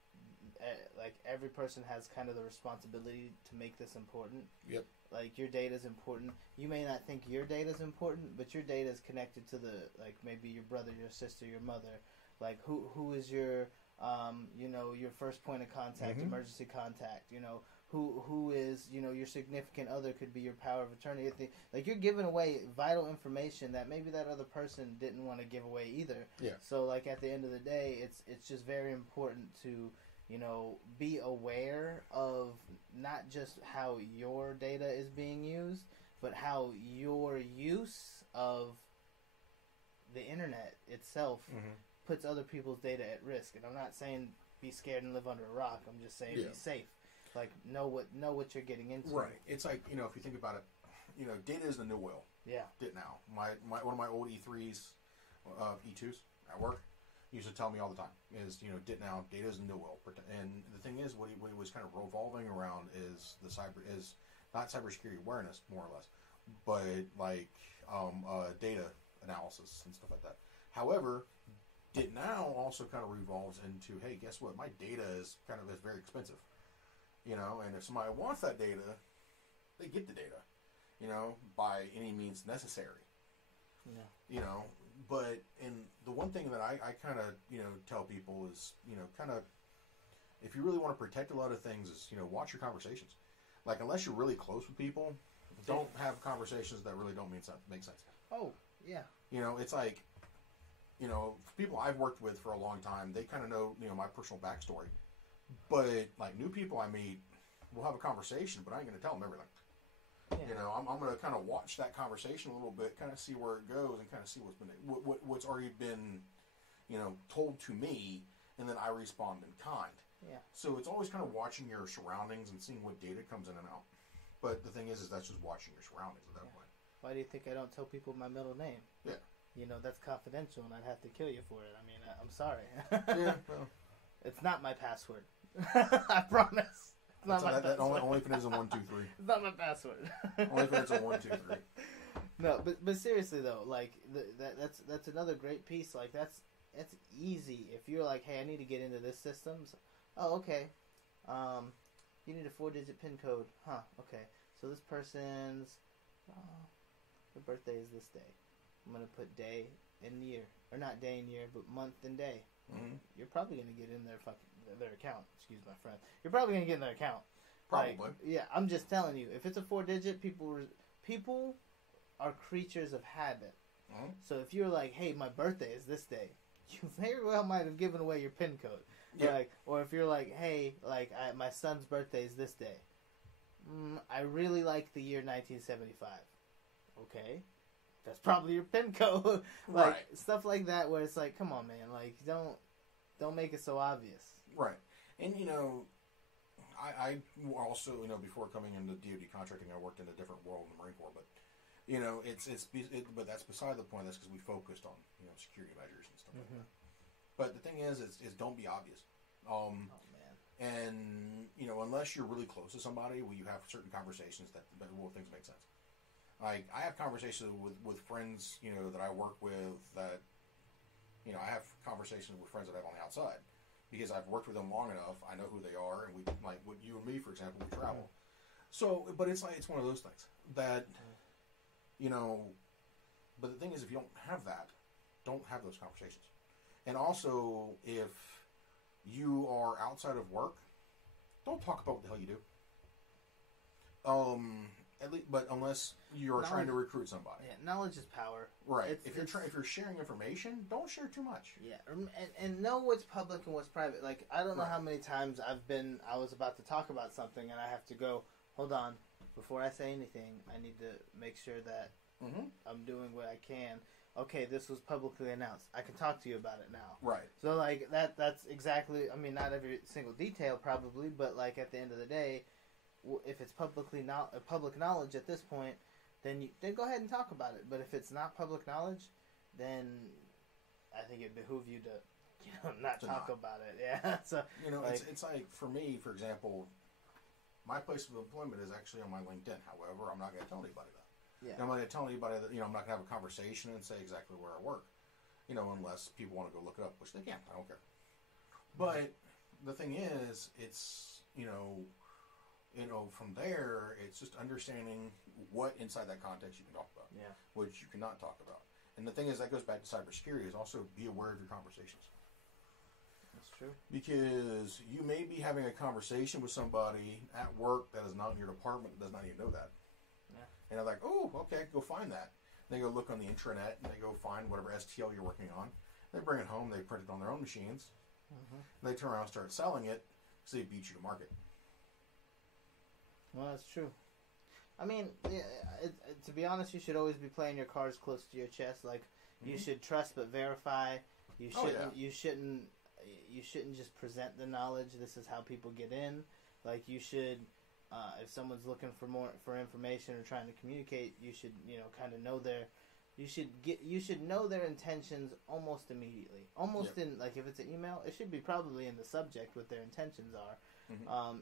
every person has kind of the responsibility to make this important. Yep. Your data is important. You may not think your data is important, but your data is connected to maybe your brother, your sister, your mother. Who is your your first point of contact, emergency contact. Who is your significant other, could be your power of attorney. You're giving away vital information that maybe that other person didn't want to give away either. Yeah. So at the end of the day, it's just very important to be aware of not just how your data is being used, but how your use of the internet itself puts other people's data at risk. And I'm not saying be scared and live under a rock. I'm just saying be safe. Know what you're getting into. Right. It's if you think about it, data is the new oil. Yeah. Did now. One of my old E3s, E2s at work used to tell me all the time is, did now, data is the new oil. And the thing is, what it was kind of revolving around is not cybersecurity awareness, more or less, but data analysis and stuff like that. However, did now also kind of revolves into, hey, guess what? My data is very expensive. You know, and if somebody wants that data, they get the data, you know, by any means necessary. Yeah. You know, but the one thing that I kind of, you know, tell people is, you know, kind of, if you really want to protect a lot of things, is, you know, watch your conversations. Like, unless you're really close with people, don't have conversations that really don't make sense. Oh, yeah. You know, it's like, you know, people I've worked with for a long time, they kind of know, you know, my personal backstory. But, like, new people I meet, we'll have a conversation, but I ain't going to tell them everything. Yeah. You know, I'm going to kind of watch that conversation a little bit, kind of see where it goes, and kind of see what's already been, you know, told to me, and then I respond in kind. Yeah. So it's always kind of watching your surroundings and seeing what data comes in and out. But the thing is that's just watching your surroundings at that point. Why do you think I don't tell people my middle name? Yeah. You know, that's confidential, and I'd have to kill you for it. I mean, I'm sorry. Yeah. Well. It's not my password. I promise. It's not my password. Only if it is a 1, 2, 3. It's not my password. Only if it's a 1, 2, 3. No, but seriously though, like that's another great piece. Like that's easy. If you're like, hey, I need to get into this systems. Oh, okay. You need a 4-digit PIN code, huh? Okay. So this person's their birthday is this day. I'm gonna put day and year, or not day and year, but month and day. Mm-hmm. You're probably gonna get in their account. Excuse my friend. You're probably gonna get in their account. Probably. Like, yeah, I'm just telling you. If it's a 4-digit, people are creatures of habit. Mm-hmm. So if you're like, hey, my birthday is this day, you very well might have given away your PIN code. Yeah. Like, or if you're like, hey, like my son's birthday is this day. I really like the year 1975. Okay, that's probably your PIN code. Like right. Stuff like that, where it's like, come on, man, like don't make it so obvious. Right, and you know, I also, you know, before coming into DoD contracting, I worked in a different world in the Marine Corps, but you know, but that's beside the point. That's because we focused on, you know, security measures and stuff like that. But the thing is don't be obvious. Oh man. And you know, unless you're really close to somebody, you have certain conversations that will things make sense. Like I have conversations with friends, you know, that I work with. That, you know, I have conversations with friends that I have on the outside because I've worked with them long enough. I know who they are, and we, like with you and me, for example, we travel. So, but it's like it's one of those things that, you know. But the thing is, if you don't have that, don't have those conversations. And also, if you are outside of work, don't talk about what the hell you do. At least, but unless you're trying to recruit somebody. Yeah, knowledge is power. Right. If you're sharing information, don't share too much. Yeah, and know what's public and what's private. Like, I don't know how many times I was about to talk about something and I have to go, hold on, before I say anything, I need to make sure that I'm doing what I can. Okay, this was publicly announced. I can talk to you about it now. Right. So, like, that's exactly, I mean, not every single detail probably, but, like, at the end of the day, if it's public knowledge at this point, then go ahead and talk about it. But if it's not public knowledge, then I think it behooves you to, you know, not talk about it. Yeah. So, you know, like, it's like, for me, for example, my place of employment is actually on my LinkedIn. However, I'm not going to tell anybody that. Yeah. I'm not going to tell anybody that, you know, I'm not going to have a conversation and say exactly where I work, you know, unless people want to go look it up, which they can. I don't care. But the thing is, it's, you know, from there, it's just understanding what inside that context you can talk about, which you cannot talk about. And the thing is, that goes back to cybersecurity, is also be aware of your conversations. That's true. Because you may be having a conversation with somebody at work that is not in your department, that does not even know that. Yeah. And they're like, oh, okay, go find that. They go look on the intranet, and they go find whatever STL you're working on. They bring it home, they print it on their own machines. They turn around and start selling it, because they beat you to market. Well, that's true. I mean, to be honest, you should always be playing your cards close to your chest. Like, you should trust but verify. You shouldn't. You shouldn't just present the knowledge. This is how people get in. Like, you should. If someone's looking for information or trying to communicate, you should, you know, kind of know their. You should know their intentions almost immediately. Almost in, like, if it's an email, it should be probably in the subject what their intentions are.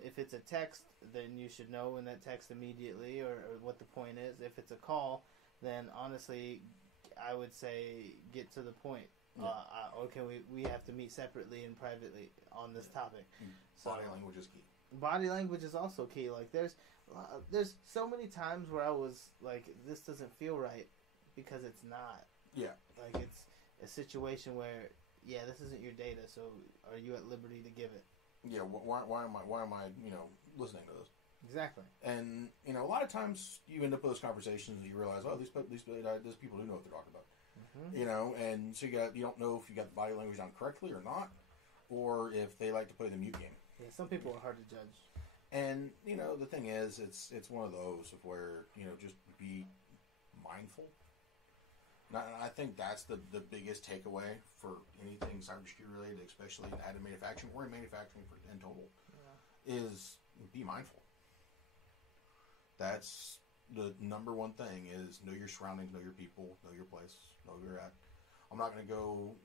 If it's a text, then you should know in that text immediately or what the point is. If it's a call, then honestly, I would say get to the point. Okay, we have to meet separately and privately on this topic. Body language is key. Body language is also key. Like there's so many times where I was like, this doesn't feel right because it's not. Yeah. Like it's a situation where, yeah, this isn't your data, so are you at liberty to give it? Yeah. Why am I listening to this? Exactly. And a lot of times you end up with those conversations and you realize, these people do know what they're talking about. Mm-hmm. And so you don't know if you got the body language down correctly or not, or if they like to play the mute game. Yeah, some people are hard to judge. And the thing is, it's one of those of where just be mindful. And I think that's the biggest takeaway for anything cybersecurity related, especially in additive manufacturing or in manufacturing in total, is be mindful. That's the number one thing: is know your surroundings, know your people, know your place, know where you're at. I'm not going to go,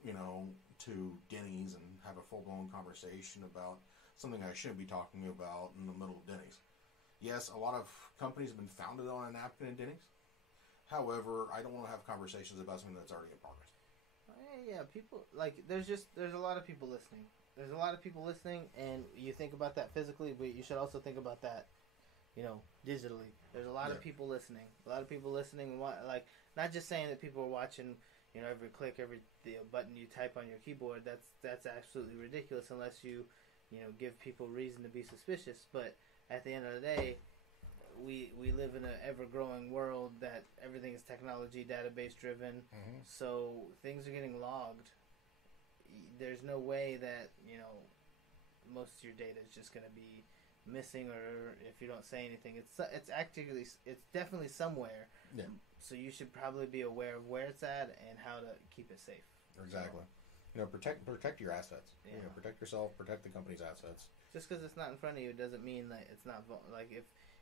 to Denny's and have a full-blown conversation about something I shouldn't be talking about in the middle of Denny's. Yes, a lot of companies have been founded on a napkin in Denny's. However, I don't want to have conversations about something that's already in progress. Yeah, people, like, there's a lot of people listening. There's a lot of people listening, and you think about that physically, but you should also think about that, digitally. There's a lot of people listening. A lot of people listening, like, not just saying that people are watching, every click, every button you type on your keyboard. That's absolutely ridiculous unless you give people reason to be suspicious. But at the end of the day, we live in an ever-growing world that everything is technology, database-driven. Mm-hmm. So things are getting logged. There's no way that, most of your data is just going to be missing, or if you don't say anything. It's definitely somewhere. Yeah. So you should probably be aware of where it's at and how to keep it safe. Exactly. Protect your assets. Yeah. Protect yourself. Protect the company's assets. Just because it's not in front of you doesn't mean that it's not like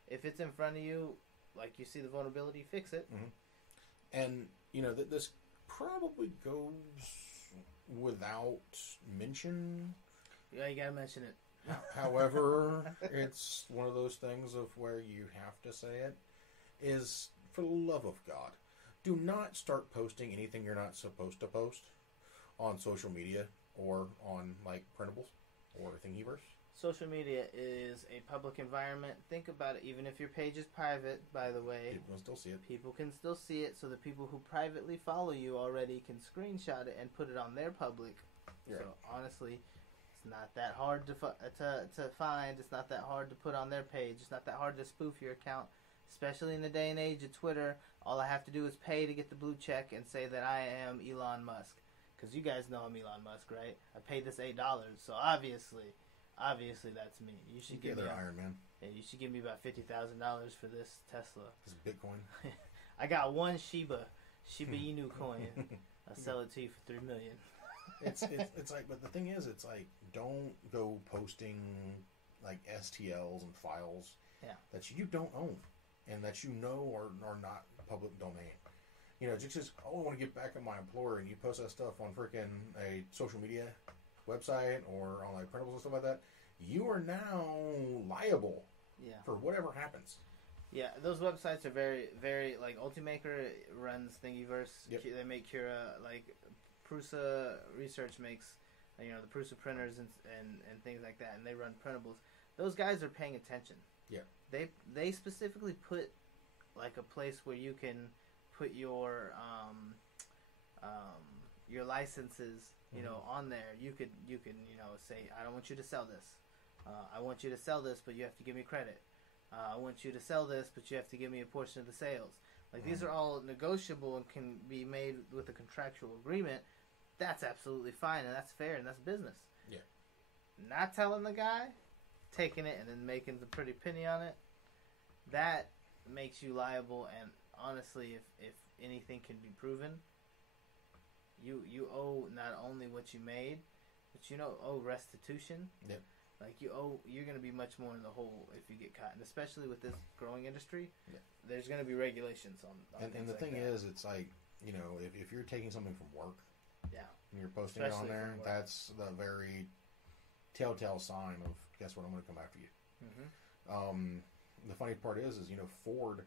if it's in front of you, like you see the vulnerability, fix it. Mm-hmm. And this probably goes without mention. Yeah, you gotta mention it. However, it's one of those things of where you have to say it. Is, for the love of God, do not start posting anything you're not supposed to post on social media or on like printables or Thingiverse. Social media is a public environment. Think about it. Even if your page is private, by the way, people can still see it. People can still see it, so the people who privately follow you already can screenshot it and put it on their public. Yeah. So honestly, it's not that hard to find. It's not that hard to put on their page. It's not that hard to spoof your account, especially in the day and age of Twitter. All I have to do is pay to get the blue check and say that I am Elon Musk. Because you guys know I'm Elon Musk, right? I paid this $8, so obviously that's me. You should give me Iron Man. Yeah, you should give me about $50,000 for this Tesla. This Bitcoin. I got one Shiba Inu coin. I'll sell it to you for $3 million. It's like, but the thing is, it's like, don't go posting like STLs and files that you don't own and that are not public domain. Just I want to get back at my employer, and you post that stuff on freaking a social media website or on like printables and stuff like that, you are now liable for whatever happens. Yeah, those websites are very, very, like, Ultimaker runs Thingiverse. Yep. They make Cura, like, Prusa Research makes, the Prusa printers and things like that, and they run printables. Those guys are paying attention. Yeah. They specifically put, like, a place where you can put your licenses, on there. You could say, I don't want you to sell this. I want you to sell this, but you have to give me credit. I want you to sell this, but you have to give me a portion of the sales. Like, these are all negotiable and can be made with a contractual agreement. That's absolutely fine, and that's fair, and that's business. Yeah. Not telling the guy, taking it, and then making the pretty penny on it, that makes you liable. And honestly, if anything can be proven, you owe not only what you made, but owe restitution. Yep. Like, you're going to be much more in the hole if you get caught, and especially with this growing industry. Yeah. There's going to be regulations on and the thing is, it's like, if you're taking something from work, and you're posting especially it on there, that's the very telltale sign of, guess what, I'm going to come after you. Mm-hmm. The funny part is Ford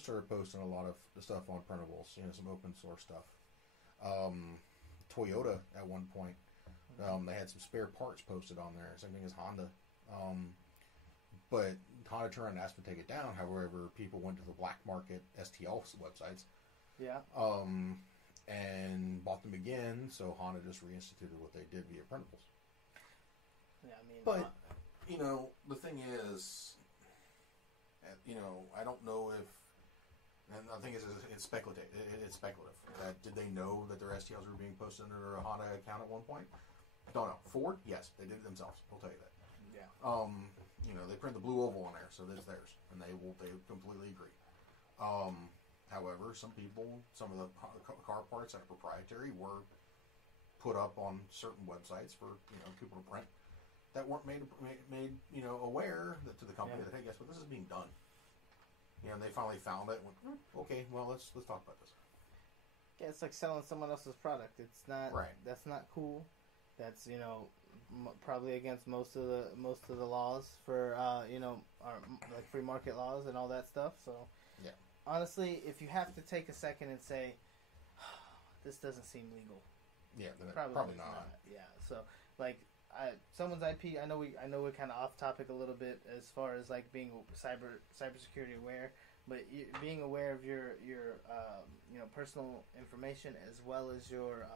started posting a lot of the stuff on printables, some open source stuff. Toyota at one point, they had some spare parts posted on there. Same thing as Honda. But Honda turned and asked to take it down. However, people went to the black market STL websites. Yeah. And bought them again. So Honda just reinstituted what they did via printables. Yeah, I mean, but the thing is, I don't know if, and the thing is, it's speculative. It's speculative. Did they know that their STLs were being posted under a Honda account at one point? Don't know. Ford, yes, they did it themselves. We'll tell you that. Yeah. They print the blue oval on there, so that's theirs, and they completely agree. However, some of the car parts that are proprietary were put up on certain websites for people to print that weren't made aware to the company that, hey, guess what, this is being done. And they finally found it and went, okay, well, let's talk about this. Yeah, it's like selling someone else's product. It's not right. That's not cool. That's probably against most of the laws for our like free market laws and all that stuff. So yeah, honestly, if you have to take a second and say, this doesn't seem legal. Yeah, then probably not. Yeah, so like someone's IP. I know we're kind of off topic a little bit as far as like being cybersecurity aware, but being aware of your personal information as well as your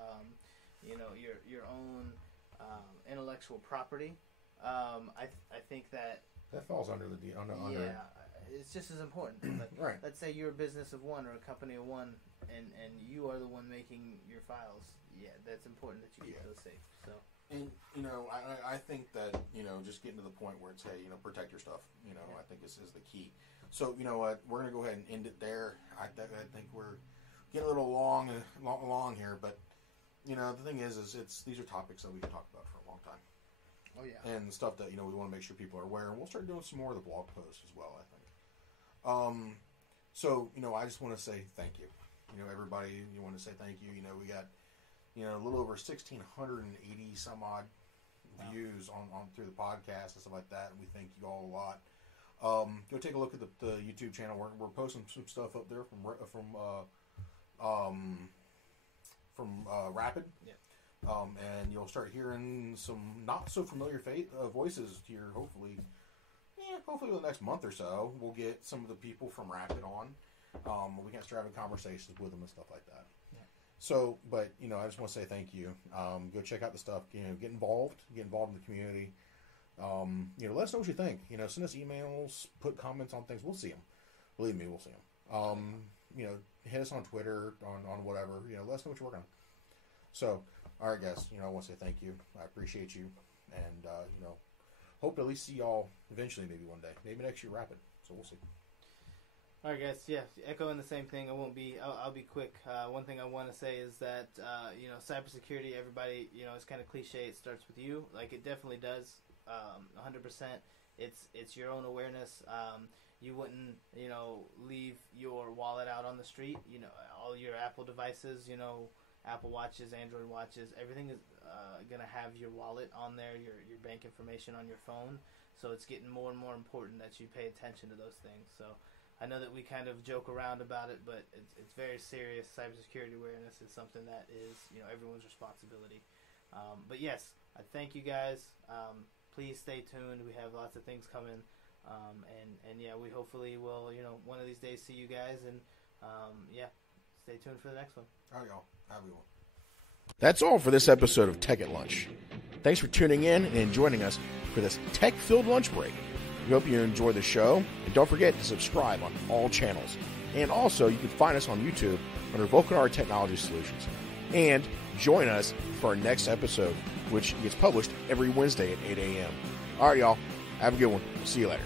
own intellectual property. I think that falls under the yeah, it's just as important. Like, right. Let's say you're a business of one or a company of one, and you are the one making your files. Yeah, that's important that you keep those safe. So. And, I think that, just getting to the point where it's, hey, protect your stuff, I think this is the key. So, you know what, we're going to go ahead and end it there. I think we're getting a little long here, but, the thing is these are topics that we can talk about for a long time. Oh, yeah. And stuff that, we want to make sure people are aware, and we'll start doing some more of the blog posts as well, I think. So, I just want to say thank you. Everybody, you want to say thank you. We got, a little over 1,680 some odd views on through the podcast and stuff like that, and we thank you all a lot. Go take a look at the YouTube channel. We're posting some stuff up there from Rapid. Yeah. And you'll start hearing some not so familiar voices here. Hopefully the next month or so, we'll get some of the people from Rapid on. We can start having conversations with them and stuff like that. Yeah. So, but I just want to say thank you. Go check out the stuff. Get involved in the community. Let us know what you think. Send us emails, put comments on things. We'll see them. Believe me, we'll see them. Hit us on Twitter, on whatever. Let us know what you're working on. So, all right, guys. I want to say thank you. I appreciate you, and hope to at least see y'all eventually, maybe one day, maybe next year, Rapid. So we'll see. All right, guys. Yeah, echoing the same thing. I'll be quick. One thing I want to say is that cybersecurity. Everybody, it's kind of cliche. It starts with you. Like, it definitely does. 100%. It's your own awareness. You wouldn't, leave your wallet out on the street. All your Apple devices, Apple Watches, Android watches, everything is going to have your wallet on there, your bank information on your phone. So it's getting more and more important that you pay attention to those things. So I know that we kind of joke around about it, but it's very serious. Cybersecurity awareness is something that is, everyone's responsibility. But yes, I thank you guys. Please stay tuned. We have lots of things coming. And yeah, we hopefully will, one of these days see you guys, and stay tuned for the next one. All right, y'all. Have a good one. That's all for this episode of Tech at Lunch. Thanks for tuning in and joining us for this tech-filled lunch break. We hope you enjoy the show, and don't forget to subscribe on all channels. And also, you can find us on YouTube under Vulcanar Technology Solutions. And join us for our next episode, which gets published every Wednesday at 8 a.m. All right, y'all. Have a good one. See you later.